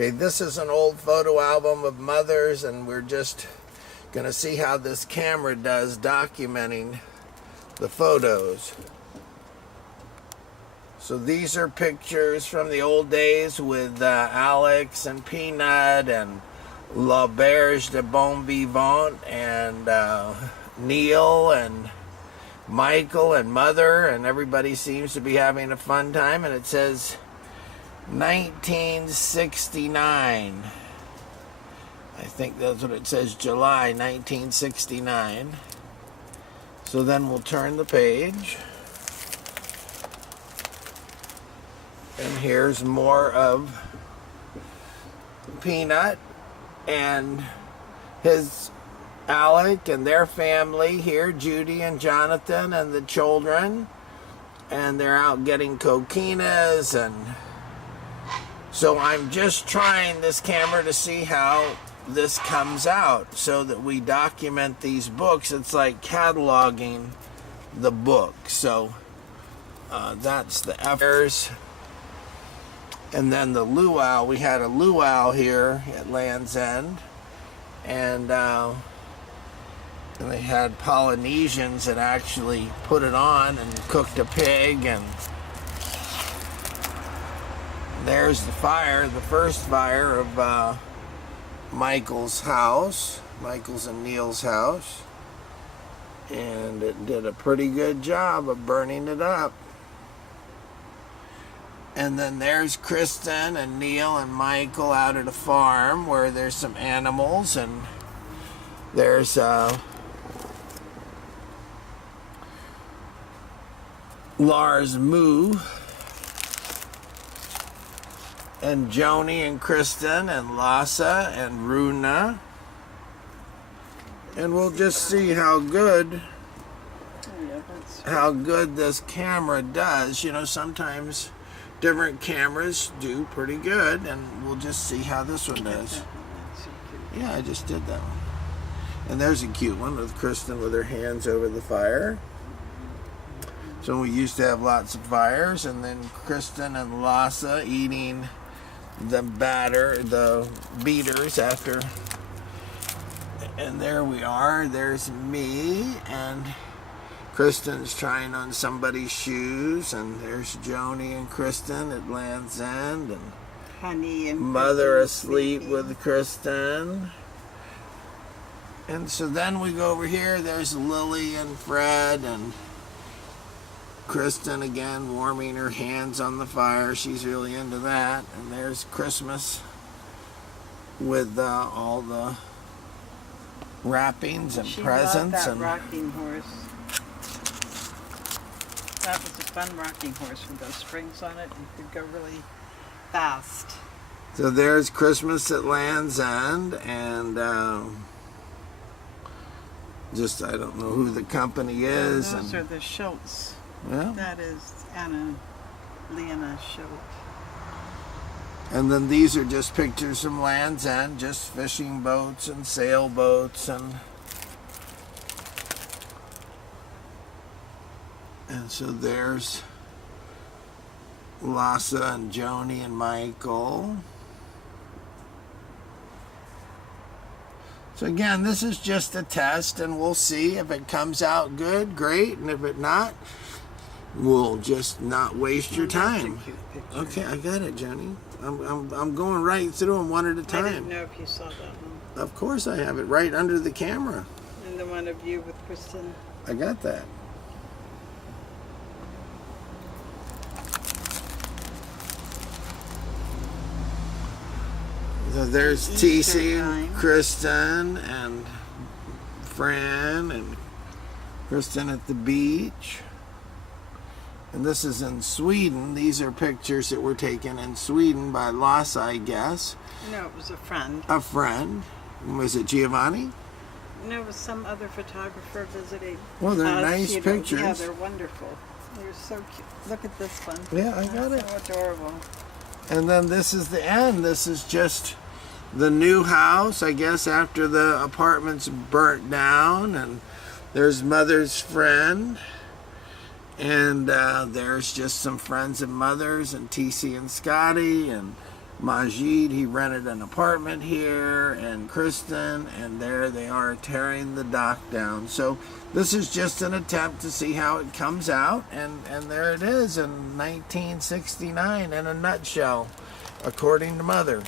Okay, this is an old photo album of mothers, and we're just going to see how this camera does documenting the photos. So these are pictures from the old days with Alex and Peanut and L'Auberge de Bon Vivant and Neil and Michael and Mother, and everybody seems to be having a fun time, and it says 1969. I think that's what it says, July 1969. So then we'll turn the page. And here's more of Peanut and his Alec and their family here, Judy and Jonathan and the children. And they're out getting coquinas, and so I'm just trying this camera to see how this comes out so that we document these books. It's like cataloging the book. So that's the F's. And then the luau, we had a luau here at Land's End. And they had Polynesians that actually put it on and cooked a pig, and there's the fire, the first fire of Michael's house, Michael's and Neil's house, and it did a pretty good job of burning it up. And then there's Kristen and Neil and Michael out at a farm where there's some animals, and there's Lars Moo and Joni and Kristen and Lassa and Runa. And we'll just see how good this camera does. You know, sometimes different cameras do pretty good, and we'll just see how this one does. Yeah, I just did that one. And there's a cute one with Kristen with her hands over the fire. So we used to have lots of fires, and then Kristen and Lassa eating the beaters after. And there we are. There's me, and Kristen's trying on somebody's shoes, and there's Joni and Kristen at Land's End, and Honey and Mother asleep with Kristen. And so then we go over here. There's Lily and Fred, and Kristen again warming her hands on the fire. She's really into that. And there's Christmas with all the wrappings and presents. Loved that rocking horse. That was a fun rocking horse with those springs on it. You could go really fast. So there's Christmas at Land's End, and just I don't know who the company is. Those are the Schultz. Yeah. That is Lena Schultz. And then these are just pictures from Land's End, just fishing boats and sailboats, and so there's Lassa and Joni and Michael. So again, this is just a test, and we'll see if it comes out good, great, and if it not, we'll just not waste your time. Okay, I got it, Joni. I'm going right through them one at a time. I didn't know if you saw that one. Of course I have it right under the camera. And the one of you with Kristen. I got that. So there's TC and Kristen and Fran and Kristen at the beach. And this is in Sweden. These are pictures that were taken in Sweden by Lassa, I guess. No, it was a friend. A friend. Was it Giovanni? No, it was some other photographer visiting. Well, they're nice pictures. Yeah, they're wonderful. They're so cute. Look at this one. Yeah, I got it. So adorable. And then this is the end. This is just the new house, I guess, after the apartment's burnt down. And there's Mother's friend. And there's just some friends and mothers and TC and Scotty and Majid, he rented an apartment here, and Kristen, and there they are tearing the dock down. So this is just an attempt to see how it comes out, and there it is in 1969 in a nutshell, according to Mother.